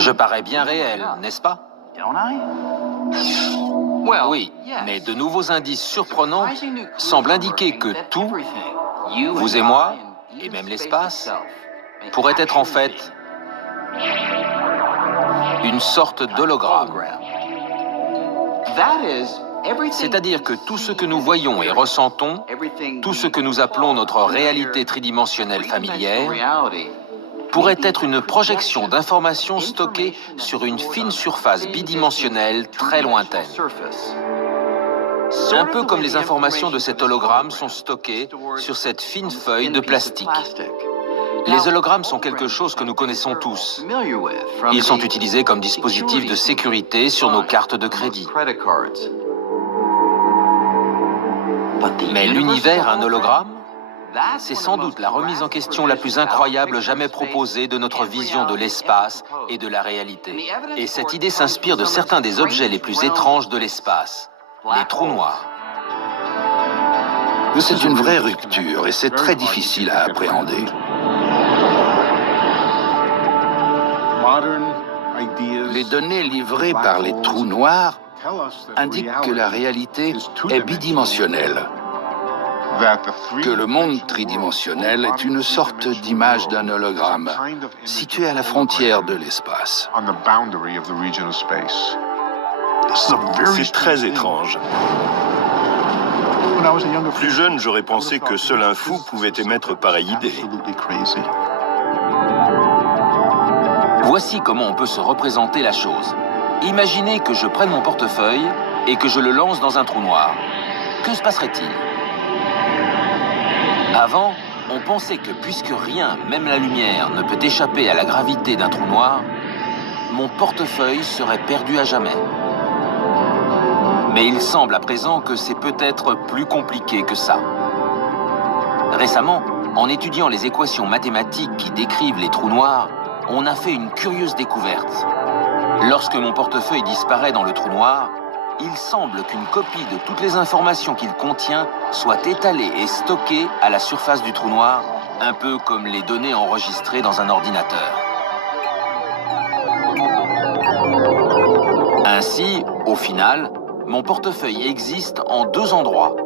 Je parais bien réel, n'est-ce pas? Oui, mais de nouveaux indices surprenants semblent indiquer que tout, vous et moi, et même l'espace, pourrait être en fait une sorte d'hologramme. C'est-à-dire que tout ce que nous voyons et ressentons, tout ce que nous appelons notre réalité tridimensionnelle familière, pourrait être une projection d'informations stockées sur une fine surface bidimensionnelle très lointaine. Un peu comme les informations de cet hologramme sont stockées sur cette fine feuille de plastique. Les hologrammes sont quelque chose que nous connaissons tous. Ils sont utilisés comme dispositifs de sécurité sur nos cartes de crédit. Mais l'univers, un hologramme, c'est sans doute la remise en question la plus incroyable jamais proposée de notre vision de l'espace et de la réalité. Et cette idée s'inspire de certains des objets les plus étranges de l'espace, les trous noirs. C'est une vraie rupture et c'est très difficile à appréhender. Les données livrées par les trous noirs indiquent que la réalité est bidimensionnelle, que le monde tridimensionnel est une sorte d'image d'un hologramme situé à la frontière de l'espace. C'est très étrange. Plus jeune, j'aurais pensé que seul un fou pouvait émettre pareille idée. Voici comment on peut se représenter la chose. Imaginez que je prenne mon portefeuille et que je le lance dans un trou noir. Que se passerait-il? Avant, on pensait que puisque rien, même la lumière, ne peut échapper à la gravité d'un trou noir, mon portefeuille serait perdu à jamais. Mais il semble à présent que c'est peut-être plus compliqué que ça. Récemment, en étudiant les équations mathématiques qui décrivent les trous noirs, on a fait une curieuse découverte. Lorsque mon portefeuille disparaît dans le trou noir, il semble qu'une copie de toutes les informations qu'il contient soit étalée et stockée à la surface du trou noir, un peu comme les données enregistrées dans un ordinateur. Ainsi, au final, mon portefeuille existe en deux endroits.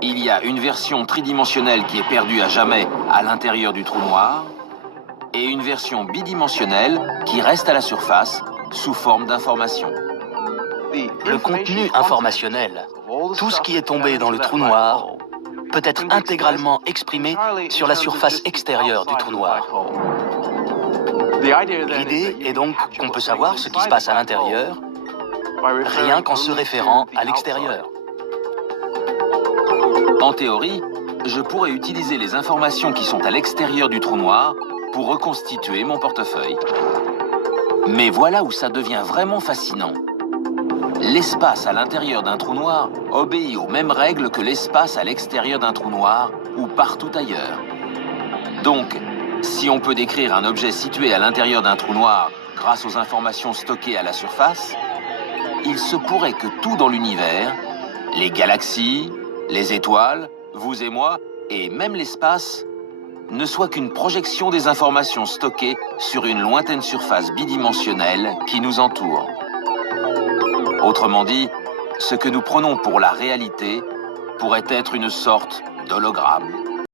Il y a une version tridimensionnelle qui est perdue à jamais à l'intérieur du trou noir, et une version bidimensionnelle qui reste à la surface sous forme d'information. Le contenu informationnel, tout ce qui est tombé dans le trou noir, peut être intégralement exprimé sur la surface extérieure du trou noir. L'idée est donc qu'on peut savoir ce qui se passe à l'intérieur, rien qu'en se référant à l'extérieur. En théorie, je pourrais utiliser les informations qui sont à l'extérieur du trou noir pour reconstituer mon portefeuille. Mais voilà où ça devient vraiment fascinant. L'espace à l'intérieur d'un trou noir obéit aux mêmes règles que l'espace à l'extérieur d'un trou noir ou partout ailleurs. Donc, si on peut décrire un objet situé à l'intérieur d'un trou noir grâce aux informations stockées à la surface, il se pourrait que tout dans l'univers, les galaxies, les étoiles, vous et moi, et même l'espace, ne soit qu'une projection des informations stockées sur une lointaine surface bidimensionnelle qui nous entoure. Autrement dit, ce que nous prenons pour la réalité pourrait être une sorte d'hologramme.